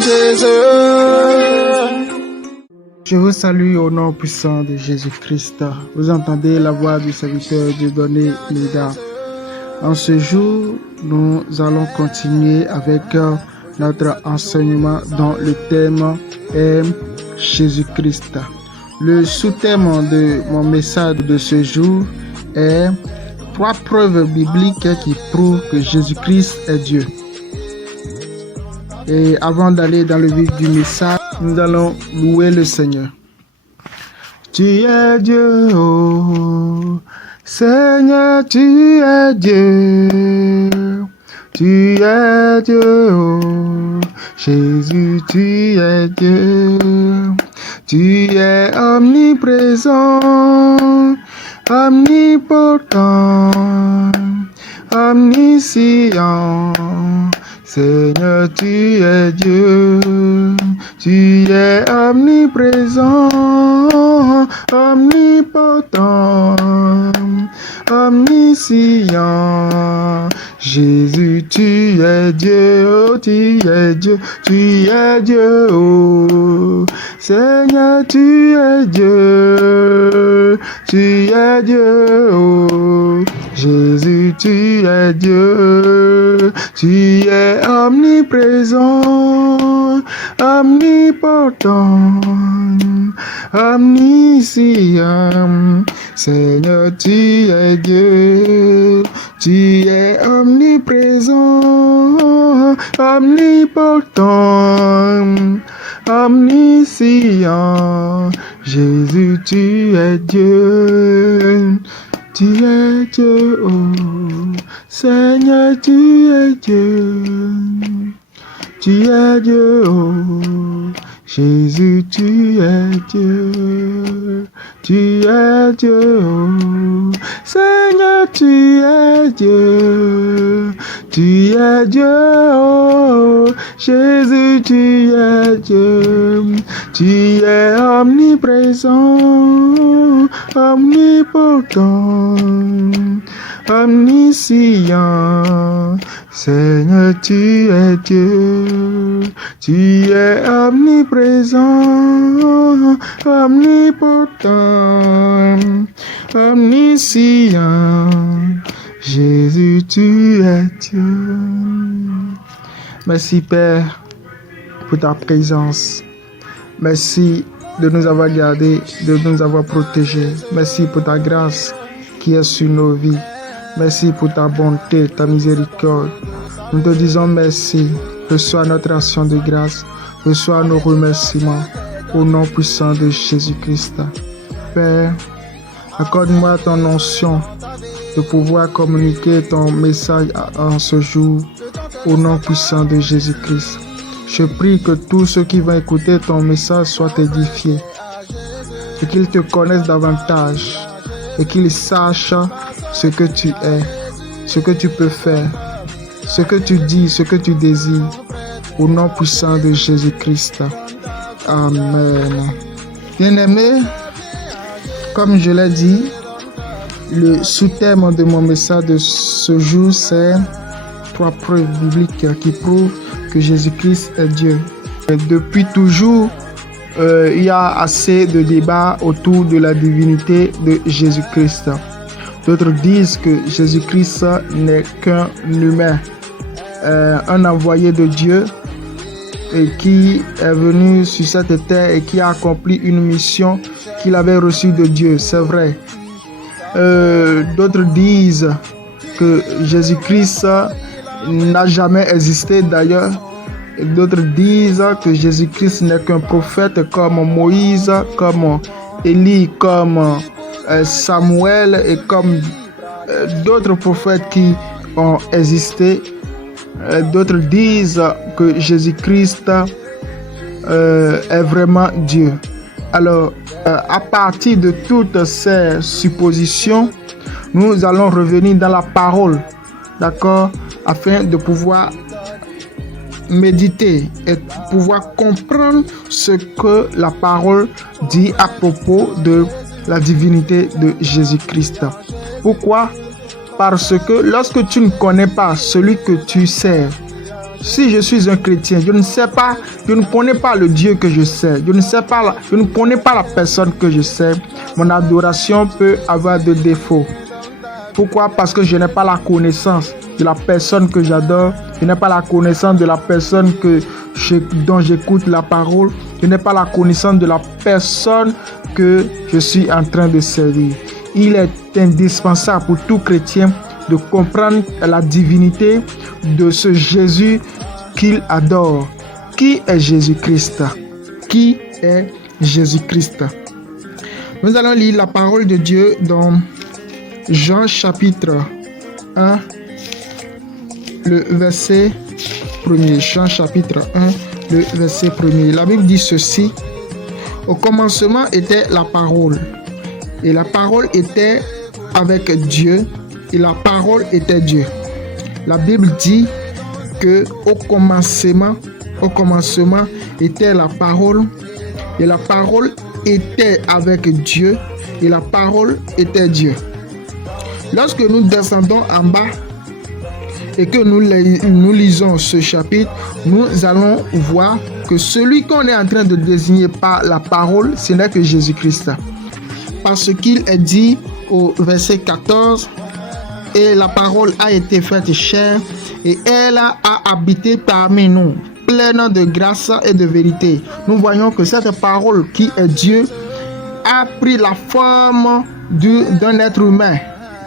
Jésus. Je vous salue au nom puissant de Jésus-Christ. Vous entendez la voix du serviteur Dieudonné Leda. En ce jour, nous allons continuer avec notre enseignement dont le thème est Jésus-Christ. Le sous-thème de mon message de ce jour est 3 preuves bibliques qui prouvent que Jésus-Christ est Dieu. Et avant d'aller dans le vif du message, nous allons louer le Seigneur. Tu es Dieu, oh Seigneur, tu es Dieu. Tu es Dieu, oh Jésus, tu es Dieu. Tu es omniprésent, omnipotent, omniscient. Seigneur, tu es Dieu, tu es omniprésent, omnipotent, omniscient. Jésus, tu es Dieu, oh, tu es Dieu, tu es Dieu, oh. Seigneur, tu es Dieu, tu es Dieu, oh. Jésus, tu es Dieu, tu es omniprésent, omnipotent, omniscient. Seigneur, tu es Dieu, tu es omniprésent, omnipotent, omniscient. Jésus, tu es Dieu. Tu es Dieu, oh Seigneur, tu es Dieu. Tu es Dieu, oh Jésus, tu es Dieu. Tu es Dieu, oh Seigneur, tu es Dieu. Tu es Dieu, oh Jésus, tu es Dieu. Tu es omniprésent, omnipotent, omniscient. Seigneur, tu es Dieu. Tu es omniprésent, omnipotent, omniscient. Jésus, tu es Dieu. Merci Père pour ta présence. Merci de nous avoir gardés, de nous avoir protégés. Merci pour ta grâce qui est sur nos vies. Merci pour ta bonté, ta miséricorde. Nous te disons merci. Reçois notre action de grâce. Reçois nos remerciements au nom puissant de Jésus-Christ. Père, accorde-moi ton onction de pouvoir communiquer ton message en ce jour au nom puissant de Jésus-Christ. Je prie que tous ceux qui vont écouter ton message soient édifiés et qu'ils te connaissent davantage et qu'ils sachent ce que tu es, ce que tu peux faire, ce que tu dis, ce que tu désires, au nom puissant de Jésus-Christ. Amen. Bien-aimés, comme je l'ai dit, le sous-thème de mon message de ce jour, c'est 3 preuves bibliques qui prouvent que Jésus-Christ est Dieu. Et depuis toujours, il y a assez de débats autour de la divinité de Jésus-Christ. D'autres disent que Jésus-Christ n'est qu'un humain, un envoyé de Dieu et qui est venu sur cette terre et qui a accompli une mission qu'il avait reçue de Dieu. C'est vrai. D'autres disent que Jésus-Christ n'a jamais existé d'ailleurs. D'autres disent que Jésus-Christ n'est qu'un prophète comme Moïse, comme Élie, comme Samuel et comme d'autres prophètes qui ont existé. D'autres disent que Jésus-Christ est vraiment Dieu. Alors, à partir de toutes ces suppositions, nous allons revenir dans la parole, d'accord, afin de pouvoir méditer et pouvoir comprendre ce que la parole dit à propos de la divinité de Jésus-Christ. Pourquoi? Parce que lorsque tu ne connais pas celui que tu sers, si je suis un chrétien, je ne connais pas le Dieu que je sais, je ne connais pas la personne que je sais, mon adoration peut avoir des défauts. Pourquoi? Parce que je n'ai pas la connaissance de la personne que j'adore, je n'ai pas la connaissance de la personne dont j'écoute la parole, je n'ai pas la connaissance de la personne que je suis en train de servir. Il est indispensable pour tout chrétien de comprendre la divinité de ce Jésus qu'il adore. Qui est Jésus-Christ? Qui est Jésus-Christ? Nous allons lire la parole de Dieu dans Jean chapitre 1, le verset 1er. Jean chapitre 1, le verset 1er. La Bible dit ceci: au commencement était la parole, et la parole était avec Dieu, et la parole était Dieu. La Bible dit que au commencement était la parole, et la parole était avec Dieu, et la parole était Dieu. Lorsque nous descendons en bas et que nous lisons ce chapitre, nous allons voir que celui qu'on est en train de désigner par la parole, ce n'est que Jésus-Christ. Parce qu'il est dit au verset 14: et la parole a été faite chair, et elle a habité parmi nous, pleine de grâce et de vérité. Nous voyons que cette parole qui est Dieu a pris la forme d'un être humain,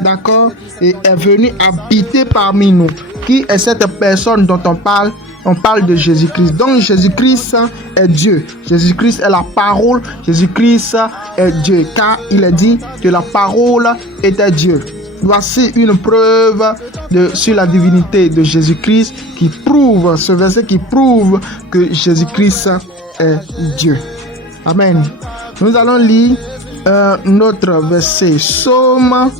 d'accord, et est venue habiter parmi nous. Qui est cette personne dont on parle? On parle de Jésus-Christ. Donc Jésus-Christ est Dieu. Jésus-Christ est la parole. Jésus-Christ est Dieu, car il est dit que la parole était Dieu. Voici une preuve sur la divinité de Jésus-Christ qui prouve, ce verset qui prouve que Jésus-Christ est Dieu. Amen. Nous allons lire notre verset, Psaume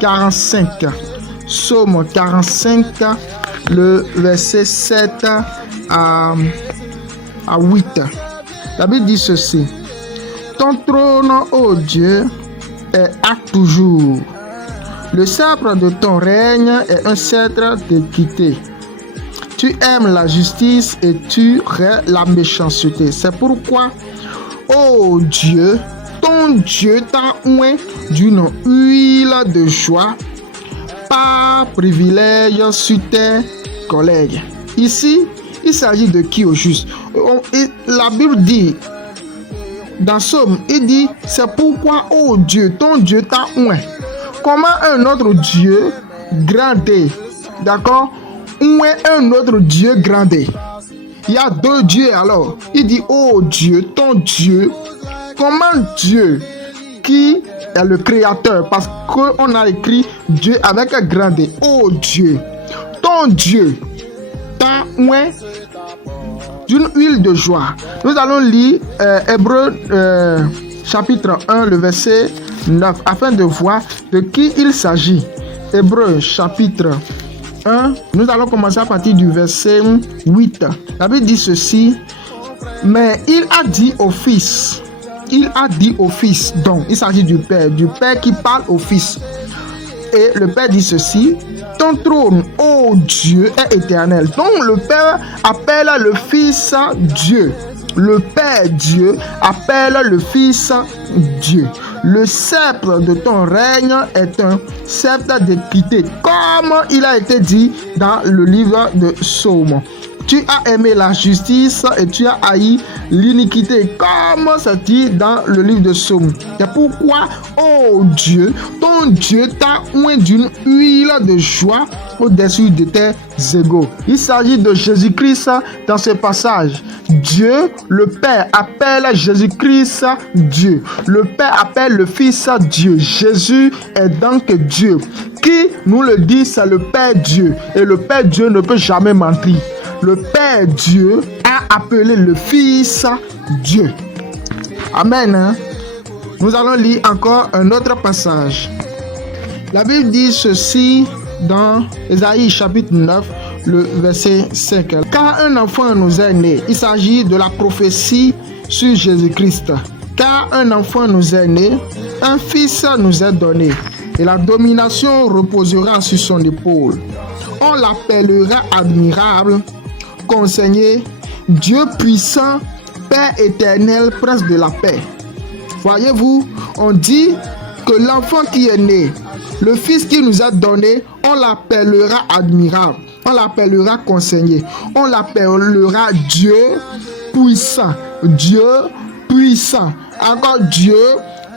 45. Psaume 45, le verset 7 à 8. La Bible dit ceci: ton trône, ô Dieu, est à toujours. Le sceptre de ton règne est un sceptre d'équité. Tu aimes la justice et tu hais la méchanceté. C'est pourquoi, ô Dieu, ton Dieu t'a oint d'une huile de joie par privilège sur tes collègues. Ici, il s'agit de qui au juste? La Bible dit, dans Psaume, il dit, c'est pourquoi, ô Dieu, ton Dieu t'a oint. Comment un autre Dieu grandé, d'accord, oint un autre Dieu grandé? Il y a deux dieux alors. Il dit, ô Dieu, ton Dieu. Comment Dieu, qui est le créateur, parce qu'on a écrit Dieu avec un grand D, ô Dieu, ton Dieu t'a oint d'une huile de joie. Nous allons lire Hébreux chapitre 1, le verset 9, afin de voir de qui il s'agit. Hébreux chapitre 1, nous allons commencer à partir du verset 8. La Bible dit ceci: mais il a dit au Fils. Il a dit au Fils, donc il s'agit du Père qui parle au Fils. Et le Père dit ceci: ton trône, ô Dieu, est éternel. Donc le Père appelle le Fils Dieu. Le Père Dieu appelle le Fils Dieu. Le sceptre de ton règne est un sceptre d'équité, comme il a été dit dans le livre de Psaume. Tu as aimé la justice et tu as haï l'iniquité, comme c'est dit dans le livre de Psaume. C'est pourquoi, ô Dieu, ton Dieu t'a oint d'une huile de joie au-dessus de tes égaux. Il s'agit de Jésus-Christ dans ce passage. Dieu, le Père, appelle Jésus-Christ Dieu. Le Père appelle le Fils Dieu. Jésus est donc Dieu. Qui nous le dit, c'est le Père Dieu. Et le Père Dieu ne peut jamais mentir. Le Père Dieu a appelé le Fils Dieu. Amen. Nous allons lire encore un autre passage. La Bible dit ceci dans Ésaïe chapitre 9, le verset 5. Car un enfant nous est né. Il s'agit de la prophétie sur Jésus-Christ. Car un enfant nous est né, un fils nous est donné. et la domination reposera sur son épaule. On l'appellera admirable, conseiller, Dieu puissant, Père éternel, prince de la paix. Voyez-vous, on dit que l'enfant qui est né, le fils qui nous a donné, on l'appellera admirable, on l'appellera conseiller, on l'appellera Dieu puissant, Dieu puissant, encore Dieu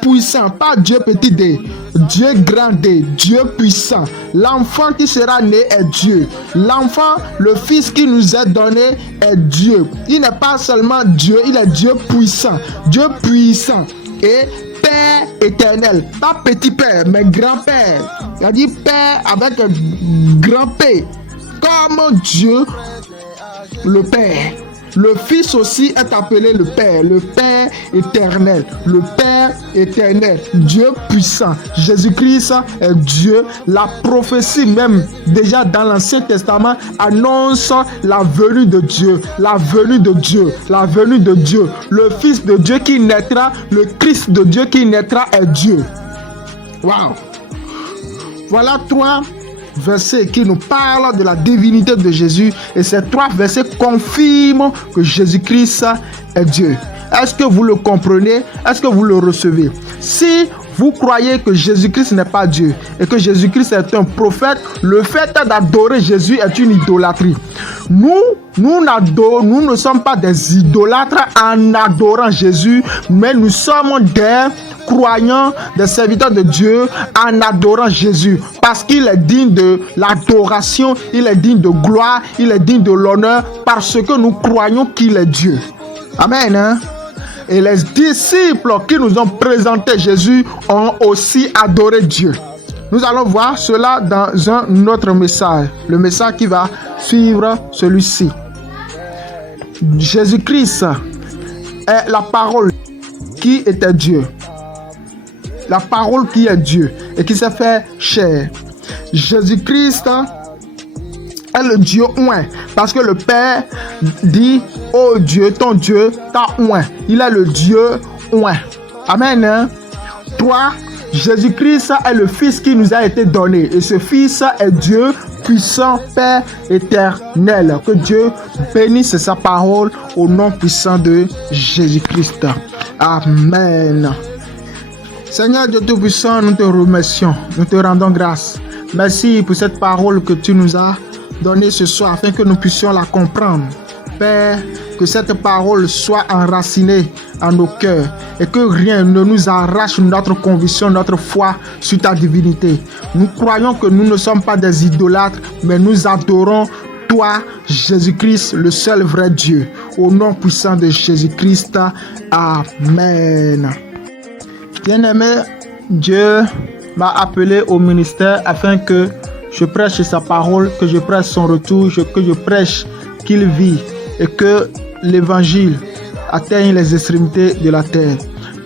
puissant, pas Dieu petit d, Dieu grand D, Dieu puissant. L'enfant qui sera né est Dieu. L'enfant, le fils qui nous est donné est Dieu. Il n'est pas seulement Dieu, il est Dieu puissant. Dieu puissant et Père éternel. Pas petit père, mais grand-père. Il a dit Père avec un grand P. Comme Dieu, le Père. Le Fils aussi est appelé le Père éternel, le Père éternel, Dieu puissant. Jésus-Christ est Dieu. La prophétie même, déjà dans l'Ancien Testament, annonce la venue de Dieu, la venue de Dieu, la venue de Dieu. Le Fils de Dieu qui naîtra, le Christ de Dieu qui naîtra est Dieu. Waouh! Voilà 3 versets qui nous parlent de la divinité de Jésus, et ces 3 versets confirment que Jésus-Christ est Dieu. Est-ce que vous le comprenez? Est-ce que vous le recevez? Si vous croyez que Jésus-Christ n'est pas Dieu et que Jésus-Christ est un prophète, le fait d'adorer Jésus est une idolâtrie. Nous ne sommes pas des idolâtres en adorant Jésus, mais nous sommes des croyants, des serviteurs de Dieu en adorant Jésus, parce qu'il est digne de l'adoration, il est digne de gloire, il est digne de l'honneur, parce que nous croyons qu'il est Dieu. Amen. Hein? Et les disciples qui nous ont présenté Jésus ont aussi adoré Dieu. Nous allons voir cela dans un autre message, le message qui va suivre celui-ci. Jésus-Christ est la parole qui était Dieu. La parole qui est Dieu et qui s'est fait chair. Jésus-Christ est le Dieu oint, parce que le Père dit: oh Dieu, ton Dieu t'a oint. Il est le Dieu oint. Amen. 3. Jésus-Christ est le Fils qui nous a été donné, et ce Fils est Dieu puissant, Père éternel. Que Dieu bénisse sa parole au nom puissant de Jésus-Christ. Amen. Seigneur Dieu Tout-Puissant, nous te remercions, nous te rendons grâce. Merci pour cette parole que tu nous as donnée ce soir afin que nous puissions la comprendre. Père, que cette parole soit enracinée en nos cœurs et que rien ne nous arrache notre conviction, notre foi sur ta divinité. Nous croyons que nous ne sommes pas des idolâtres, mais nous adorons toi, Jésus-Christ, le seul vrai Dieu. Au nom puissant de Jésus-Christ, Amen. Bien-aimé, Dieu m'a appelé au ministère afin que je prêche sa parole, que je prêche son retour, que je prêche qu'il vit et que l'évangile atteigne les extrémités de la terre.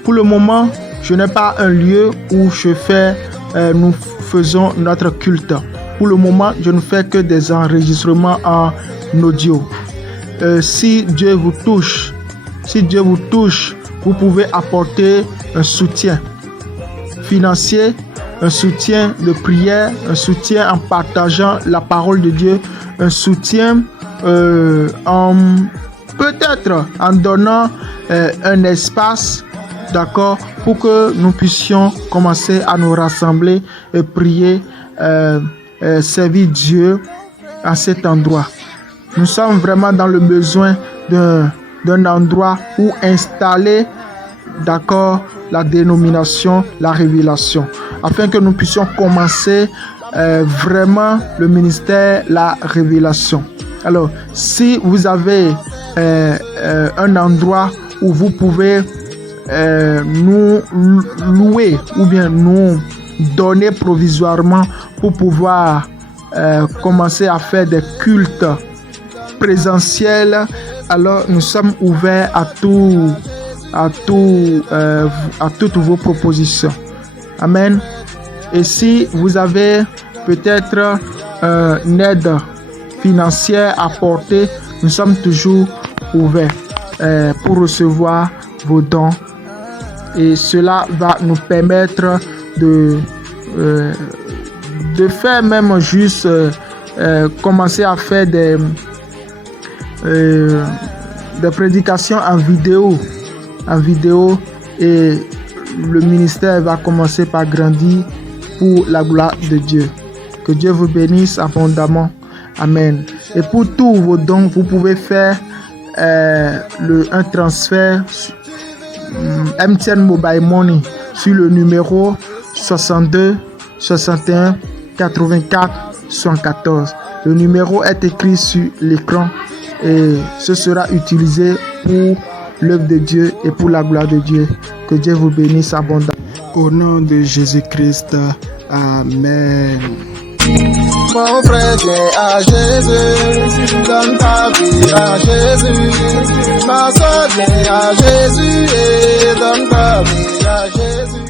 Pour le moment, je n'ai pas un lieu où nous faisons notre culte. Pour le moment, je ne fais que des enregistrements en audio. Si Dieu vous touche, vous pouvez apporter un soutien financier, un soutien de prière, un soutien en partageant la parole de Dieu, un soutien peut-être en donnant un espace, d'accord, pour que nous puissions commencer à nous rassembler et prier, servir Dieu à cet endroit. Nous sommes vraiment dans le besoin d'un endroit où installer, d'accord, la dénomination, la révélation, afin que nous puissions commencer vraiment le ministère, la révélation. Alors, si vous avez un endroit où vous pouvez nous louer ou bien nous donner provisoirement pour pouvoir commencer à faire des cultes présentiels, alors nous sommes ouverts à toutes vos propositions. Amen. Et si vous avez peut-être une aide financière à apporter, nous sommes toujours ouverts pour recevoir vos dons, et cela va nous permettre de faire même juste commencer à faire des prédications en vidéo, et le ministère va commencer par grandir pour la gloire de Dieu. Que Dieu vous bénisse abondamment. Amen. Et pour tous vos dons, vous pouvez faire un transfert MTN Mobile Money sur le numéro 62 61 84 114. Le numéro est écrit sur l'écran et ce sera utilisé pour l'œuvre de Dieu et pour la gloire de Dieu. Que Dieu vous bénisse abondamment. Au nom de Jésus-Christ, Amen. Mon frère, viens à Jésus, donne ta vie à Jésus. Ma soeur, viens à Jésus et donne ta vie à Jésus.